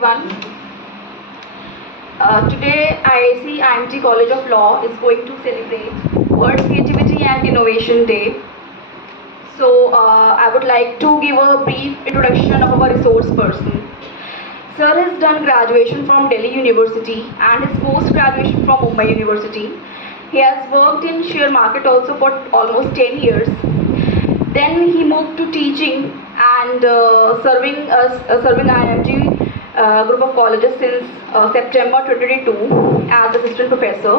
everyone. Today, IIT College of Law is going to celebrate World Creativity and Innovation Day. I would like to give a brief introduction of our resource person. Sir has done graduation from Delhi University and his post-graduation from Mumbai University. He has worked in share market also for almost 10 years. Then he moved to teaching and serving IMG group of colleges since September 2022 as assistant professor.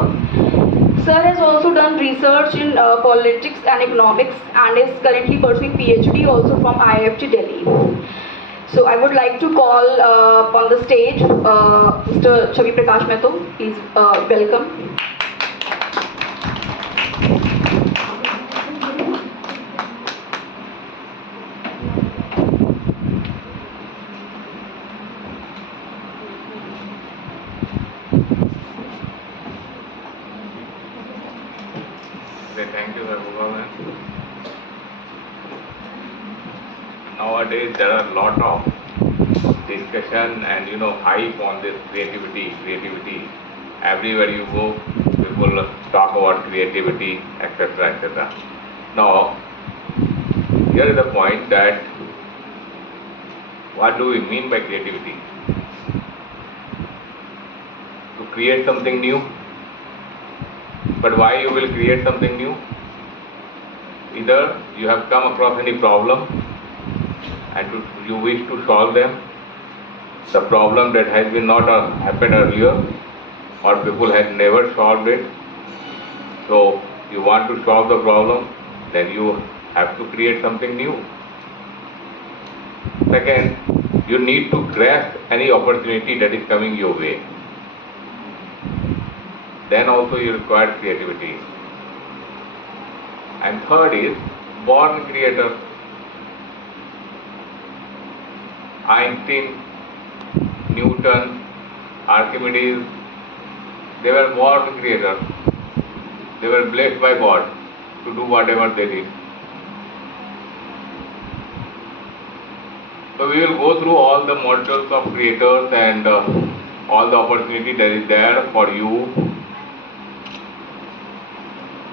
Sir has also done research in politics and economics and is currently pursuing PhD also from IIFT Delhi. So I would like to call on the stage Mr. Chavi Prakash Mehto. Please welcome. Thank you, Bhagavan. Nowadays, there are a lot of discussion and hype on this creativity. Everywhere you go, people talk about creativity, etc., etc. Now, here is the point that what do we mean by creativity? To create something new. But why you will create something new? Either you have come across any problem and you wish to solve them, the problem that has been not happened earlier, or people had never solved it. So you want to solve the problem, then you have to create something new. Second, you need to grasp any opportunity that is coming your way. Then also you require creativity. And third is born creator. Einstein, Newton, Archimedes, they were born creators. They were blessed by God to do whatever they did. So we will go through all the models of creators and all the opportunity that is there for you.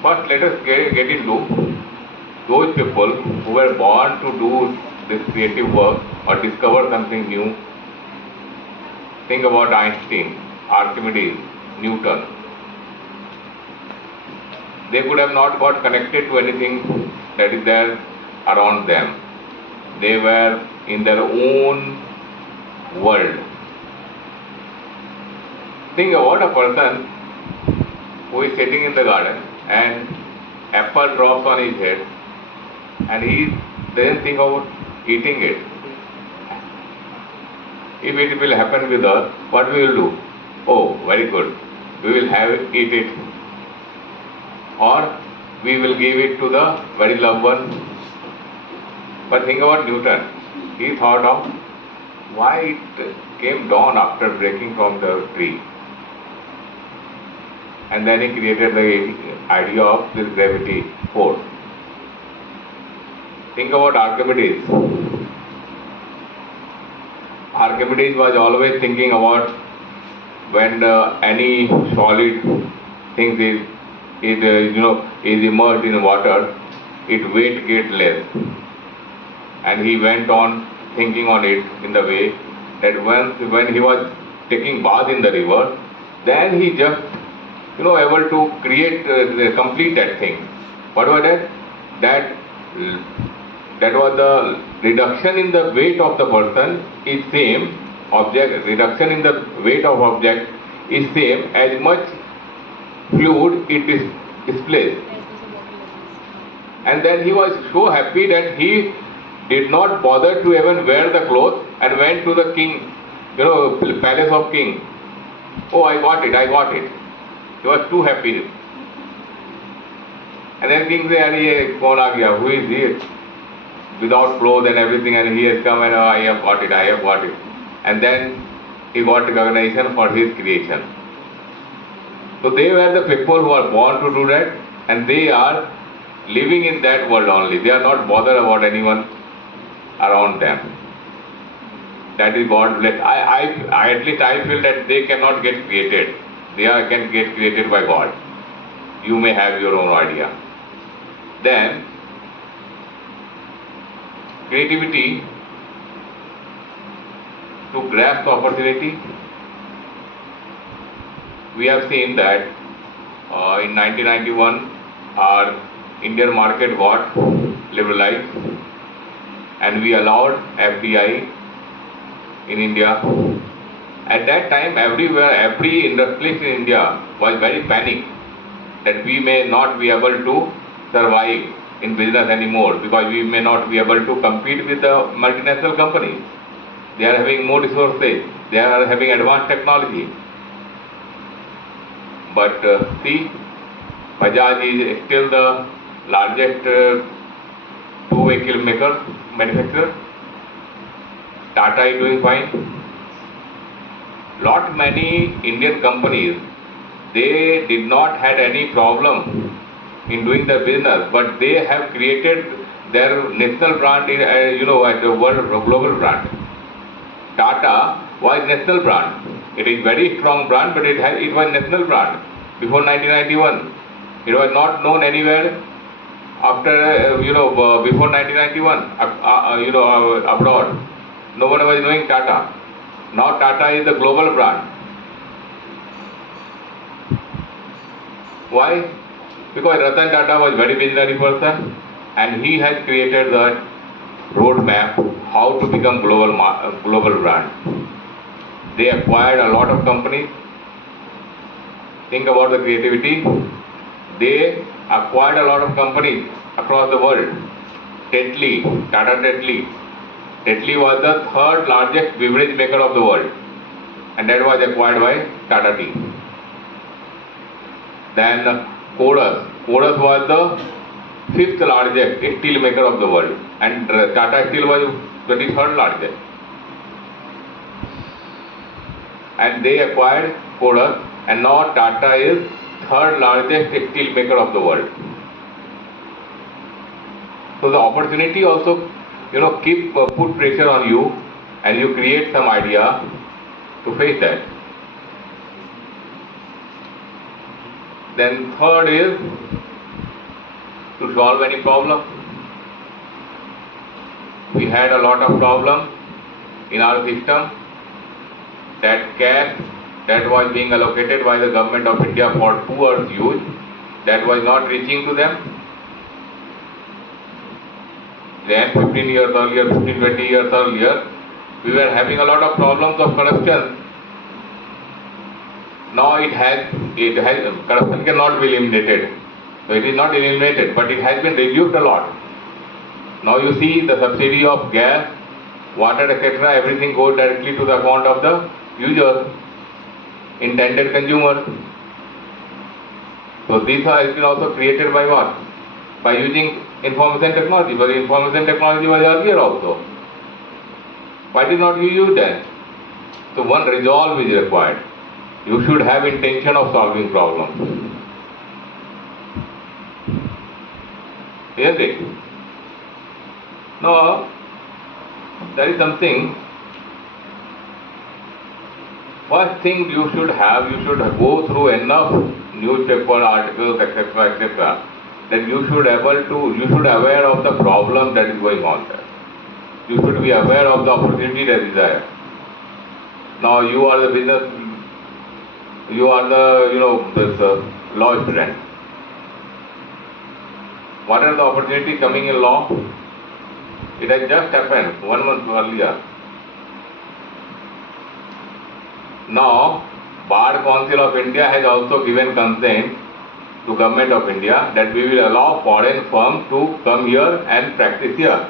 First, let us get into those people who were born to do this creative work or discover something new. Think about Einstein, Archimedes, Newton. They could have not got connected to anything that is there around them. They were in their own world. Think about a person who is sitting in the garden and apple drops on his head and he doesn't think about eating it. If it will happen with us, what we will do? Oh, very good. We will eat it. Or we will give it to the very loved one. But think about Newton. He thought of why it came down after breaking from the tree. And then he created the idea of this gravity force. Think about Archimedes. Archimedes was always thinking about when any solid thing is immersed in water, its weight gets less. And he went on thinking on it in the way that when he was taking bath in the river, then he just able to complete that thing. What was that? That was the reduction in the weight of the person is same, reduction in the weight of object is same as much fluid it is displaced. And then he was so happy that he did not bother to even wear the clothes and went to the king, palace of king. Oh, I got it. He was too happy. And then king said, who is he? Without clothes and everything, and he has come and I have got it. And then he got recognition for his creation. So they were the people who are born to do that, and they are living in that world only. They are not bothered about anyone around them. That is God bless. At least I feel that they cannot get created. Can get created by God. You may have your own idea. Then, creativity to grasp the opportunity. We have seen that in 1991, our Indian market got liberalized and we allowed FDI in India. At that time, everywhere, every industrialist in India was very panicked that we may not be able to survive in business anymore because we may not be able to compete with the multinational companies. They are having more resources, they are having advanced technology. But see, Bajaj is still the largest two-vehicle manufacturer. Tata is doing fine. Lot many Indian companies, they did not had any problem in doing their business, but they have created their national brand in, at the world global brand. Tata was national brand. It is very strong brand, but it was national brand before 1991. It was not known anywhere after before 1991. Abroad, no one was knowing Tata. Now Tata is the global brand. Why? Because Ratan Tata was very visionary person and he has created the roadmap how to become global brand. They acquired a lot of companies. Think about the creativity. They acquired a lot of companies across the world. Tetley, Tata Tetley. Tetley was the third largest beverage maker of the world and that was acquired by Tata Tea. Then Kodas. Kodas was the fifth largest steel maker of the world and Tata Steel was 23rd largest. And they acquired Kodas and now Tata is third largest steel maker of the world. So the opportunity also put pressure on you and you create some idea to face that. Then third is to solve any problem. We had a lot of problem in our system. That cash that was being allocated by the government of India for poor youth, that was not reaching to them. Then 15 years earlier, 15-20 years earlier, we were having a lot of problems of corruption. Now corruption cannot be eliminated. So it is not eliminated, but it has been reduced a lot. Now you see the subsidy of gas, water, etc., everything goes directly to the account of the user, intended consumer. So this has been also created by what? By using information technology, but information technology was earlier also. Why did not you use that? So one resolve is required. You should have intention of solving problems. Isn't it? Now, there is something. First thing you should go through enough newspaper articles, etc., that you should aware of the problem that is going on there. You should be aware of the opportunity that is there. Now you are the business, you are the law student. What are the opportunities coming in law? It has just happened 1 month earlier. Now, Bar Council of India has also given consent to Government of India that we will allow foreign firms to come here and practice here.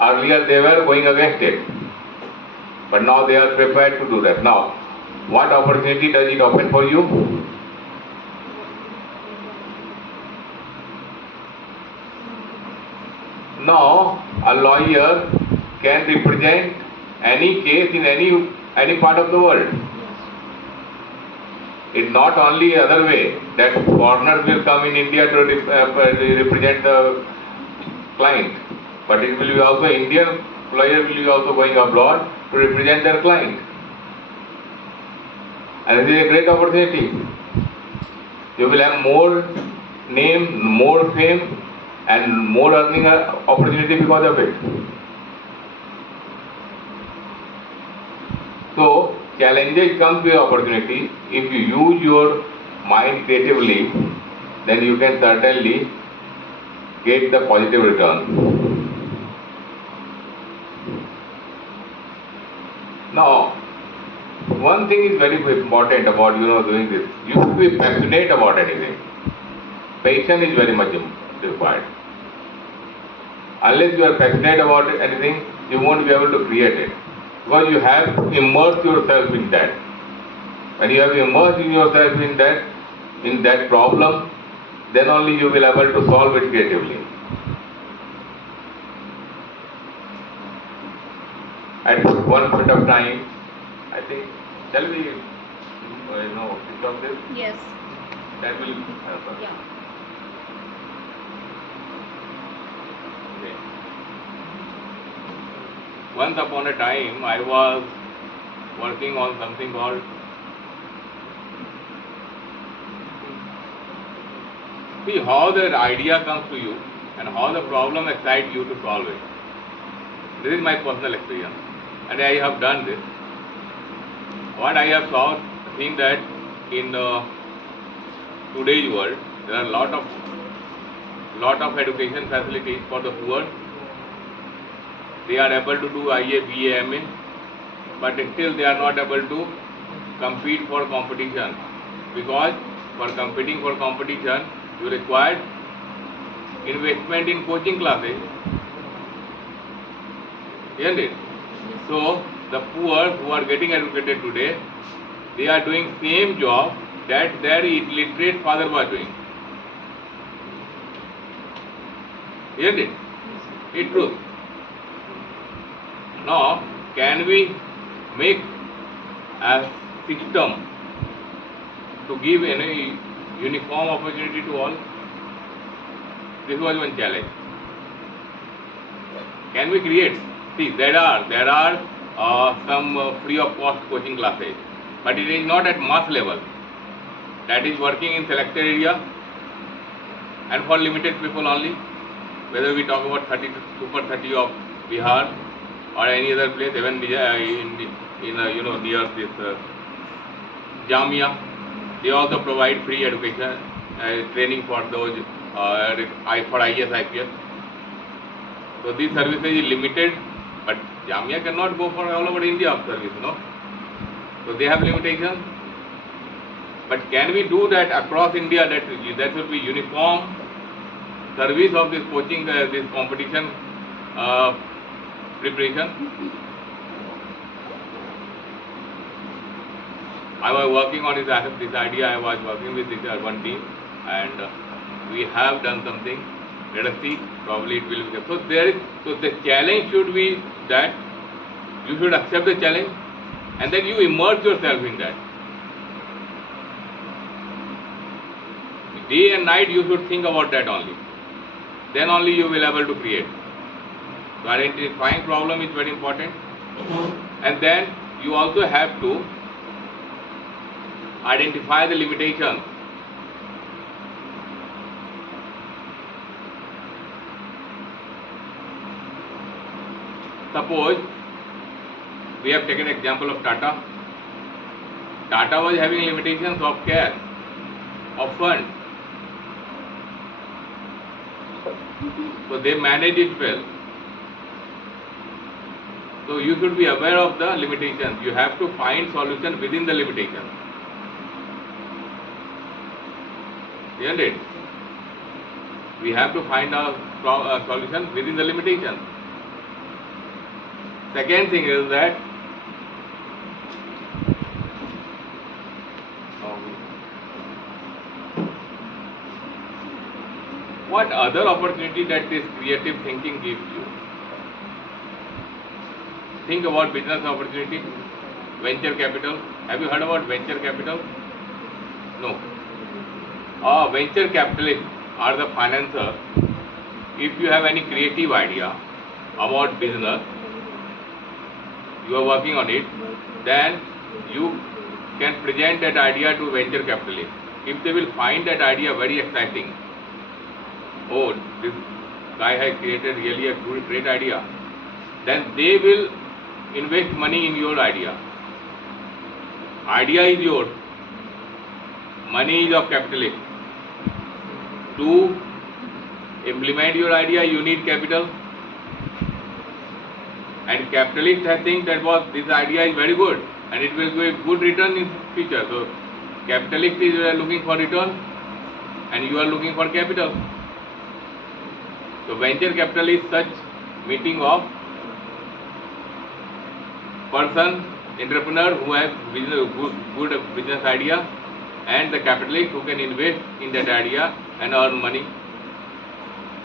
Earlier they were going against it, but now they are prepared to do that. Now, what opportunity does it open for you? Now, a lawyer can represent any case in any part of the world. It's not only other way that foreigners will come in India to represent the client. but it will be also Indian player will be also going abroad to represent their client. And it is a great opportunity. You will have more name, more fame, and more earning opportunity because of it. So, challenges comes with opportunity. If you use your mind creatively, then you can certainly get the positive return. Now, one thing is very important about doing this. You should be passionate about anything. Passion is very much required. Unless you are passionate about anything, you won't be able to create it. Because you have to immerse yourself in that. When you have immersed yourself in that problem, then only you will be able to solve it creatively. At one point of time, I think, shall we, think of this? Yes. That will help us. Yeah. Okay. Once upon a time, I was working on something called see how the idea comes to you and how the problem excites you to solve it. This is my personal experience, and I have done this. What I have seen that in today's world, there are lot of education facilities for the poor. They are able to do IA, BA, MA, but still they are not able to compete for competition, because for competing for competition you require investment in coaching classes, isn't it? So the poor who are getting educated today, they are doing same job that their illiterate father was doing, isn't it? It's true. Now, can we make a system to give any uniform opportunity to all? This was one challenge. Can we create? See, there are some free of cost coaching classes, but it is not at mass level. That is working in selected area and for limited people only. Whether we talk about Super 30 of Bihar or any other place, even in near this Jamia, they also provide free education training for those for IS, IPS. So these services is limited, but Jamia cannot go for all over India of service, no. So they have limitations. But can we do that across India? That should be uniform service of this coaching, this competition preparation. I was working on this idea. I was working with this one team, and we have done something. Let us see. Probably it will become. So the challenge should be that you should accept the challenge, and then you immerse yourself in that. Day and night you should think about that only. Then only you will be able to create. So identifying problem is very important, and then you also have to identify the limitations. Suppose we have taken example of Tata. Tata was having limitations of cash, of fund. So they manage it well. So you should be aware of the limitations. You have to find solution within the limitations. Isn't it? We have to find a solution within the limitations. Second thing is that what other opportunity that this creative thinking gives you? Think about business opportunity, venture capital. Have you heard about venture capital? No. Venture capitalists are the financiers. If you have any creative idea, about business, you are working on it, then you can present that idea to venture capitalists. If they will find that idea very exciting, oh, this guy has created really a great idea, then they will invest money in your idea. Idea is yours, money is of capitalist. To implement your idea, you need capital, and capitalists have think that this idea is very good and it will give good return in future. So capitalist is looking for return and you are looking for capital. So venture capital is such meeting of person, entrepreneur who have good business idea, and the capitalist who can invest in that idea and earn money.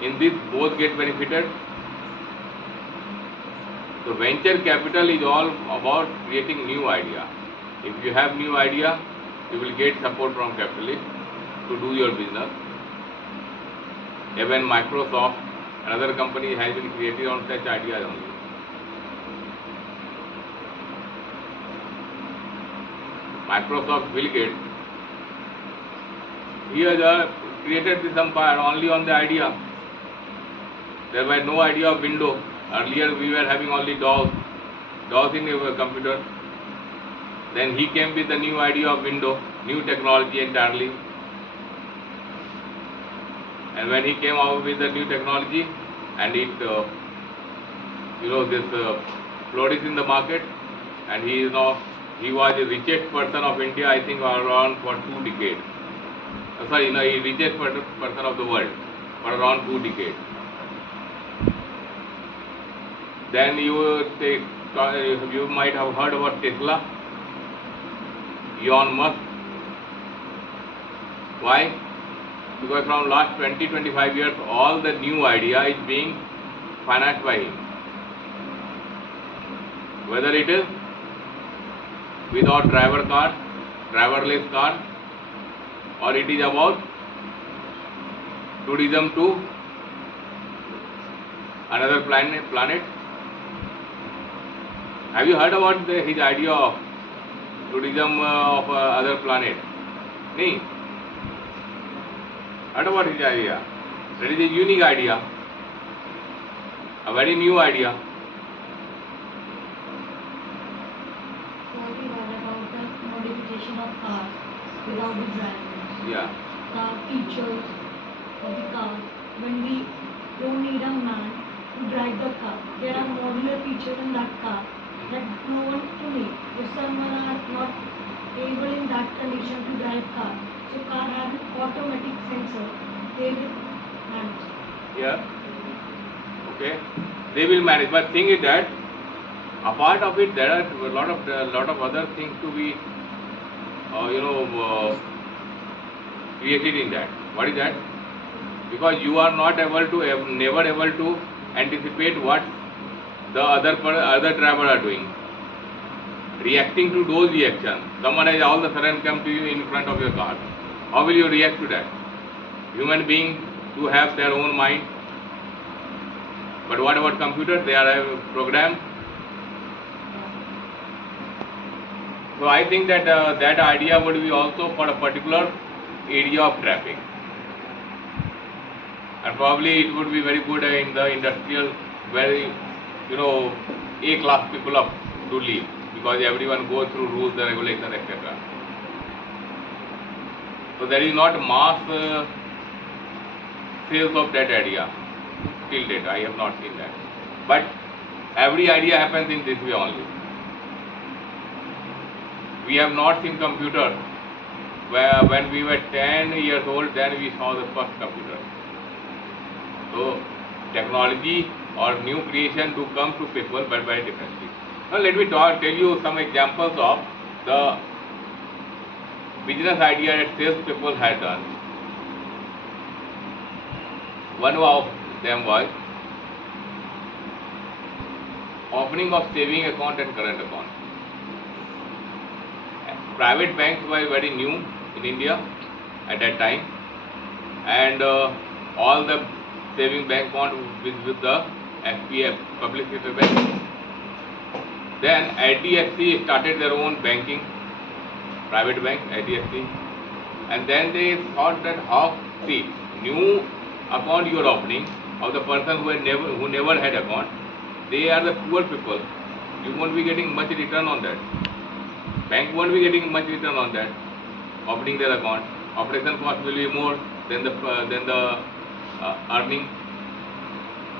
In this, both get benefited. So venture capital is all about creating new idea. If you have new idea, you will get support from capitalists to do your business. Even Microsoft and other companies have been created on such ideas only. Microsoft, Bill Gates, he has created this empire only on the idea. There was no idea of window. Earlier we were having only DOS in our computer. Then he came with a new idea of window, new technology entirely. And when he came out with the new technology, and it, flourished in the market, and he was the richest person of India, I think, around for 2 decades. He richest person of the world for around 2 decades. Then you might have heard about Tesla, Elon Musk. Why? Because from last 20-25 years, all the new idea is being financed by him. Whether it is without driverless car, or it is about tourism to another planet. Have you heard about his idea of tourism of other planet? No. Heard about his idea? That is a unique idea, a very new idea. So we heard about the modification of cars without the driver. Yeah. The features of the car. When we don't need a man to drive the car, there are modular features in that car that no one to make. If someone are not able in that condition to drive car, so car has an automatic sensor. They will manage. Yeah. Okay. They will manage. But thing is that apart of it, there are a lot of other things to be, created in that. What is that? Because you are not able to, never able to anticipate what the other driver are doing. Reacting to those reactions. Someone has all of a sudden come to you in front of your car. How will you react to that? Human beings do have their own mind. But what about computers? They are programmed. So I think that that idea would be also for a particular area of traffic. And probably it would be very good in the industrial, very, A-class people up to live, because everyone goes through rules, the regulations, etc. So there is not mass sales of that idea till date. I have not seen that. But every idea happens in this way only. We have not seen computer where when we were 10 years old, then we saw the first computer. So technology or new creation do come to people, but very differently. Now let me tell you some examples of the business idea that sales people had done. One of them was opening of saving account and current account. Private banks were very new in India at that time, and all the saving bank account with the SPF, Public Sector Bank. Then IDFC started their own banking, private bank, IDFC. And then they thought that new account you are opening of the person who never had account, they are the poor people. You won't be getting much return on that. Bank won't be getting much return on that. Opening their account, operation cost will be more than the earning.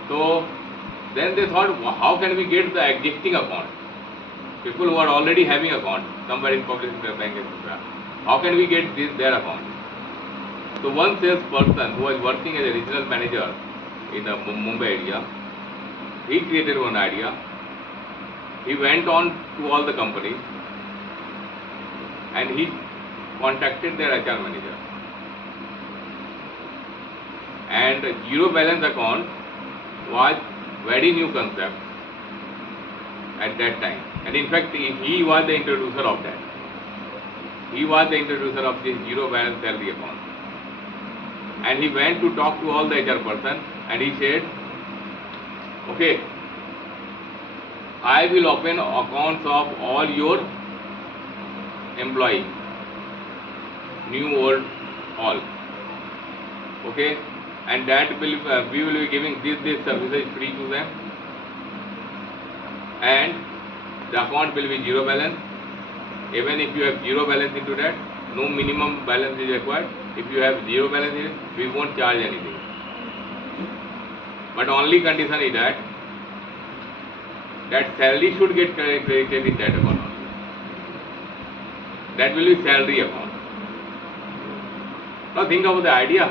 So then they thought, how can we get the existing account? People who are already having account somewhere in public sector bank, etc. How can we get their account? So one salesperson who was working as a regional manager in the Mumbai area, he created one idea. He went on to all the companies and he contacted their HR manager. And zero balance account was very new concept at that time. And in fact, he was the introducer of that. He was the introducer of this zero balance salary account. And he went to talk to all the HR person and he said, okay, I will open accounts of all your employees, new, old, all. Okay, and that will we will be giving this services free to them, and the account will be zero balance. Even if you have zero balance into that, no minimum balance is required. If you have zero balance in it, we won't charge anything. But only condition is that salary should get credited in that account only. That will be salary account. Now think about the idea.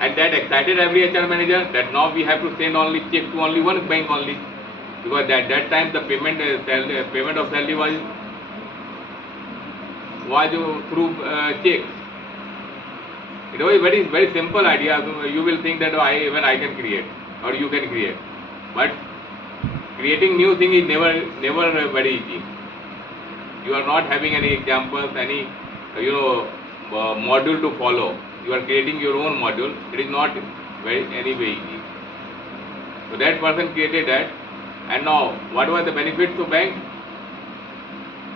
And that excited every HR manager that now we have to send only check to only one bank only. Because at that time the payment of salary was through checks. It was a very, very simple idea. So you will think that even I can create or you can create. But creating new thing is never very easy. You are not having any examples, any module to follow. You are creating your own module. It is not very easy. So that person created that, and now what was the benefit to bank?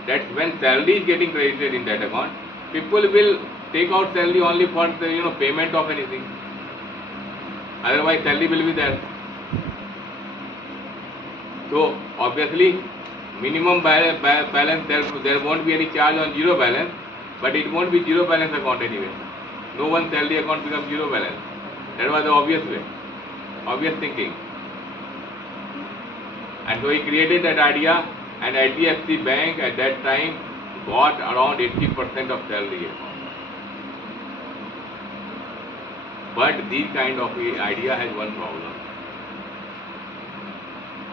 That when salary is getting credited in that account, people will take out salary only for the payment of anything. Otherwise, salary will be there. So obviously, minimum balance there won't be any charge on zero balance, but it won't be zero balance account anyway. No one salary account becomes zero balance. That was the obvious way, obvious thinking. And so he created that idea, and HDFC Bank at that time got around 80% of salary account. But this kind of idea has one problem.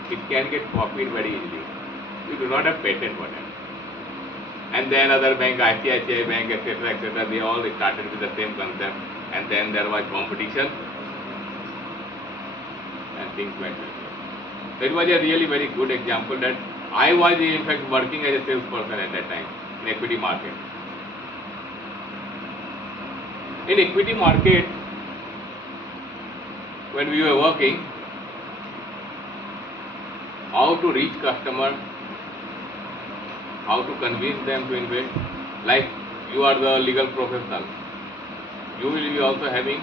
It can get copied very easily. You do not have patent for that. And then other bank, ICICI Bank, etc., they all started with the same concept. And then there was competition, and things went like that. So it was a really very good example that I was in fact working as a salesperson at that time in equity market. In equity market, when we were working, how to reach customers, how to convince them to invest. Like you are the legal professional, you will be also having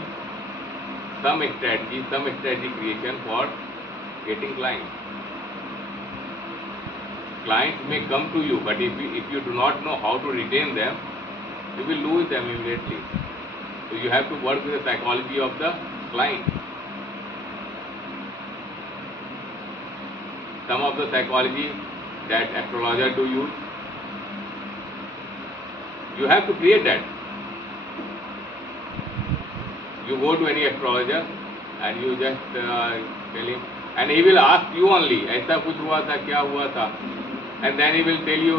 some strategy creation for getting clients. Clients may come to you, but if you do not know how to retain them, you will lose them immediately. So you have to work with the psychology of the client. Some of the psychology that astrologer do use, you have to create that. You go to any astrologer and you just tell him, and he will ask you only, ऐसा कुछ हुआ था, क्या हुआ था, and then he will tell you,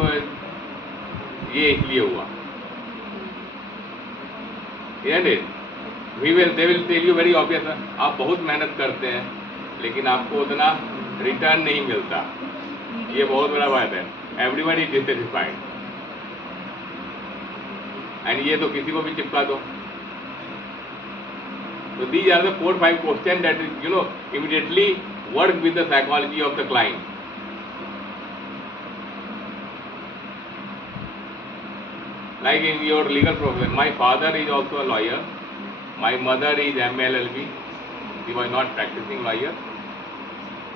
ये इसलिए हुआ. Isn't it? They will tell you very obvious, आप बहुत मेहनत करते हैं, लेकिन आपको उतना रिटर्न नहीं मिलता. ये बहुत बड़ा बात है. Everybody is dissatisfied. And ये तो किसी को भी चिपका दो. So these are the 4-5 questions that immediately work with the psychology of the client. Like in your legal profession, my father is also a lawyer. My mother is MLLB. She was not practicing lawyer.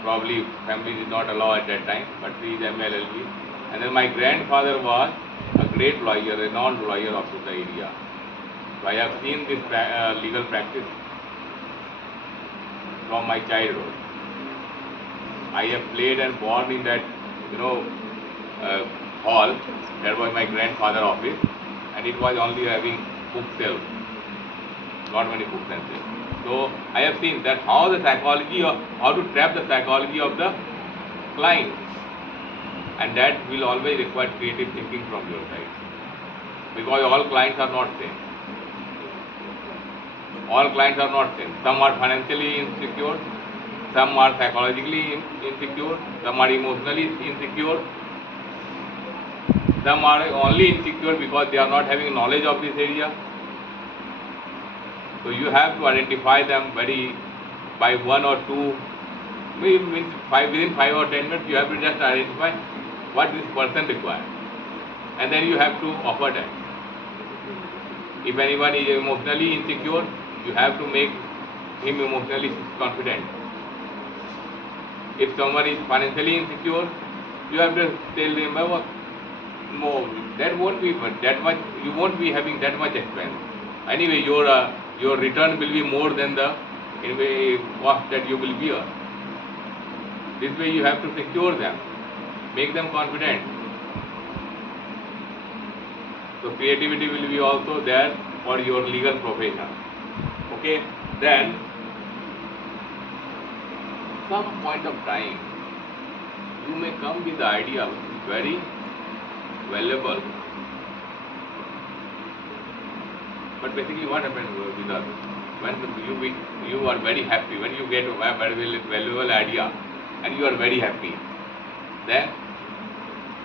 Probably family did not allow at that time, but she is MLLB. And then my grandfather was a great lawyer, renowned lawyer of the area. So I have seen this legal practice from my childhood. I have played and born in that, hall. That was my grandfather's office, and it was only having bookshelves, not many books and shelves. So I have seen that how to trap the psychology of the client, and that will always require creative thinking from your side, because all clients are not same. All clients are not same. Some are financially insecure, some are psychologically insecure, some are emotionally insecure, some are only insecure because they are not having knowledge of this area. So you have to identify them by one or two, within 5 or 10 minutes. You have to just identify what this person requires, and then you have to offer that. If anyone is emotionally insecure, you have to make him emotionally confident. If someone is financially insecure, you have to tell them, no, that won't be that much. You won't be having that much expense. Anyway, your return will be more than the cost that you will bear. This way, you have to secure them, make them confident. So creativity will be also there for your legal profession. Okay, then some point of time you may come with the idea which is very valuable. But basically what happens with us, when you are very happy, when you get a very valuable idea and you are very happy, then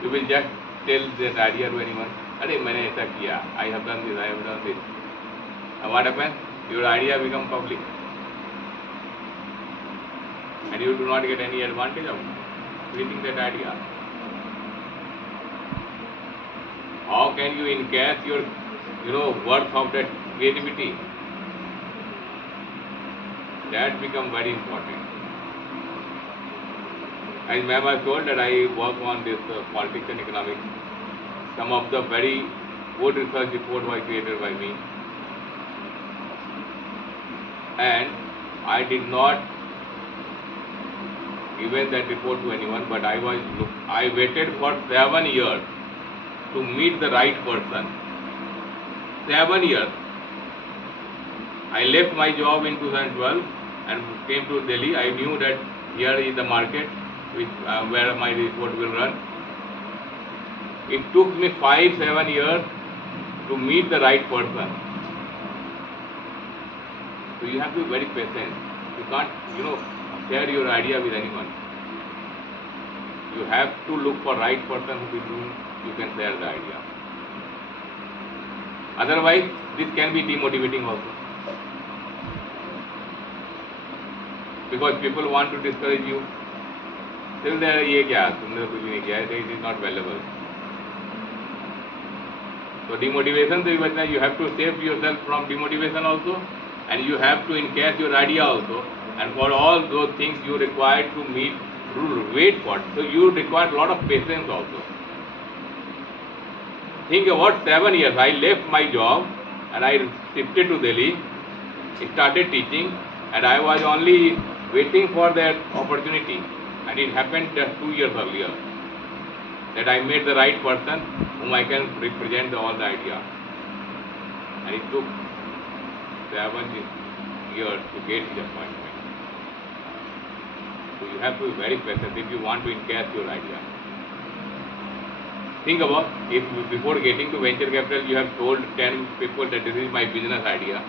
you will just tell that idea to anyone, "Arey, मैंने ऐसा किया, I have done this, I have done this." And what happens? Your idea becomes public, and you do not get any advantage of creating that idea. How can you encash your worth of that creativity? That becomes very important. As ma'am has told that I work on this politics and economics. Some of the very good research report was created by me, and I did not given that report to anyone, but I waited for 7 years to meet the right person. 7 years. I left my job in 2012 and came to Delhi. I knew that here is the market where my report will run. It took me 5-7 years to meet the right person. So you have to be very patient. You can't, share your idea with anyone. You have to look for right person with whom you can share the idea. Otherwise, this can be demotivating also. Because people want to discourage you. Tell them, ये क्या तुमने कुछ नहीं किया, it is not valuable. So demotivation से बचना, you have to save yourself from demotivation also, and you have to encash your idea also. And for all those things you require to wait for. So you require a lot of patience also. Think about 7 years. I left my job and I shifted to Delhi, started teaching, and I was only waiting for that opportunity. And it happened just 2 years earlier that I met the right person whom I can represent all the idea. And it took 7 years to get the appointment. So you have to be very patient if you want to encash your idea. Think about if before getting to venture capital you have told 10 people that this is my business idea,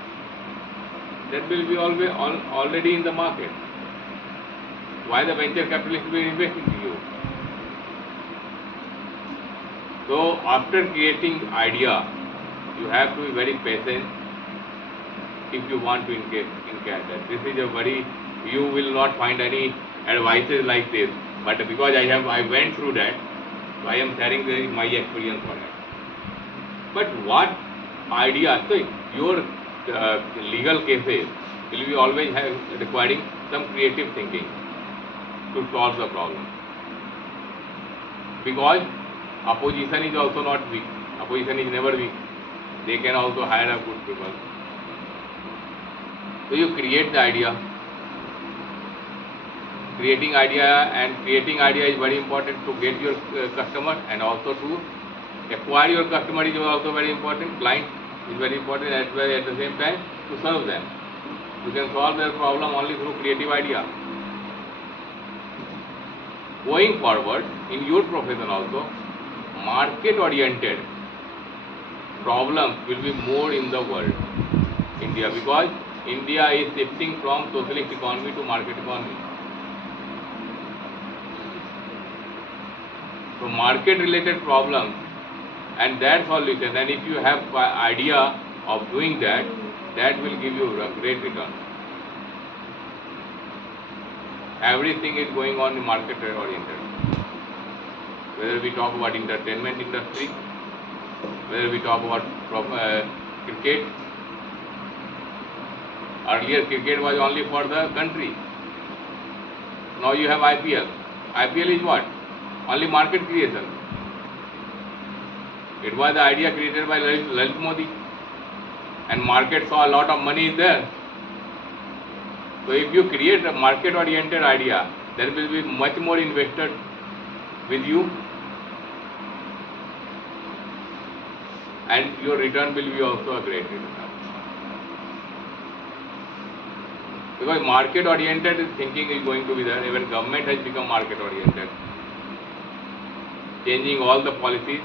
that will be already in the market. Why the venture capitalist will invest in you? So after creating idea, you have to be very patient if you want to encash that. This is you will not find any advices like this. But because I went through that, so I am sharing my experience on it. But what idea? So your legal cases will be always requiring some creative thinking to solve the problem. Because opposition is also not weak. Opposition is never weak. They can also hire a good people. So you create the idea. Creating idea is very important to get your customer, and also to acquire your customer is also very important. Client is very important as well at the same time to serve them. You can solve their problem only through creative idea. Going forward in your profession also, market oriented problems will be more in the world, India, because India is shifting from socialist economy to market economy. So market related problems and that solution, and if you have idea of doing that, that will give you a great return. Everything is going on in market oriented. Whether we talk about entertainment industry, whether we talk about cricket. Earlier cricket was only for the country. Now you have IPL. IPL is what? Only market creation. It was the idea created by Lalit Modi, and market saw a lot of money is there. So if you create a market oriented idea, there will be much more invested with you, and your return will be also a great return. Because market oriented thinking is going to be there. Even government has become market oriented, changing all the policies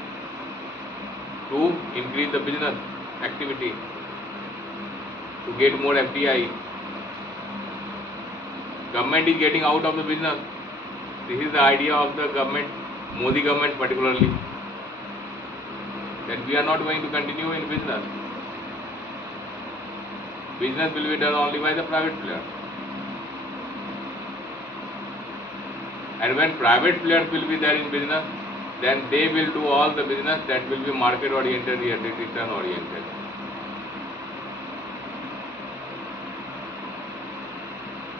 to increase the business activity, to get more FDI. Government is getting out of the business. This is the idea of the government, Modi government particularly, that we are not going to continue in business. Business will be done only by the private player. And when private players will be there in business, then they will do all the business that will be market oriented, return oriented.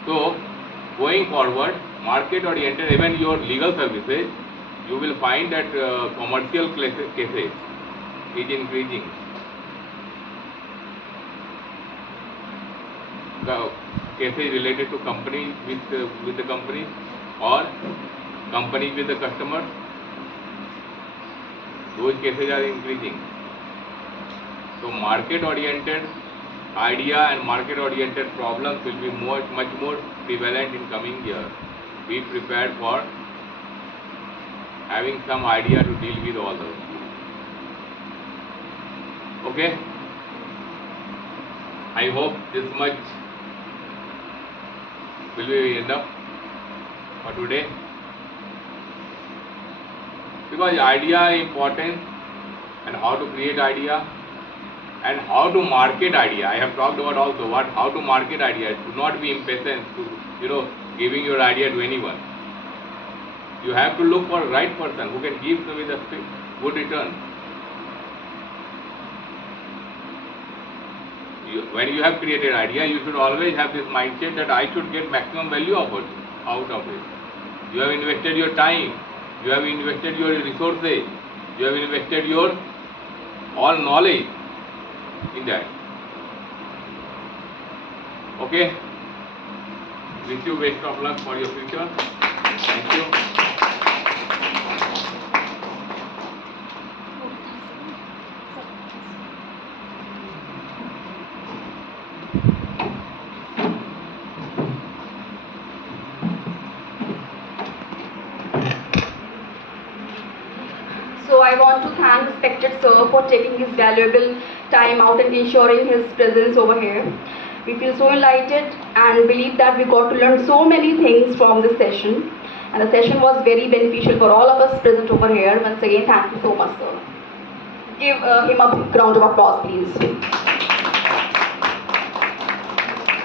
So, going forward, market oriented, even your legal services, you will find that commercial cases is increasing. The cases related to companies with the companies, or companies with the customers, those cases are increasing. So market oriented idea and market oriented problems will be much more prevalent in coming years. Be prepared for having some idea to deal with all those. Okay? I hope this much will be enough for today. Because idea is important, and how to create idea and how to market idea. I have talked about also how to market idea. Do not be impatient to giving your idea to anyone. You have to look for the right person who can give you with a good return. When you have created idea, you should always have this mindset that I should get maximum value out of it. You have invested your time, you have invested your resources, you have invested your all knowledge in that. Okay? Wish you best of luck for your future. Thank you. So I want to thank respected sir for taking his valuable time out and ensuring his presence over here. We feel so enlightened and believe that we got to learn so many things from this session. And the session was very beneficial for all of us present over here. Once again, thank you so much, sir. Give him a round of applause, please.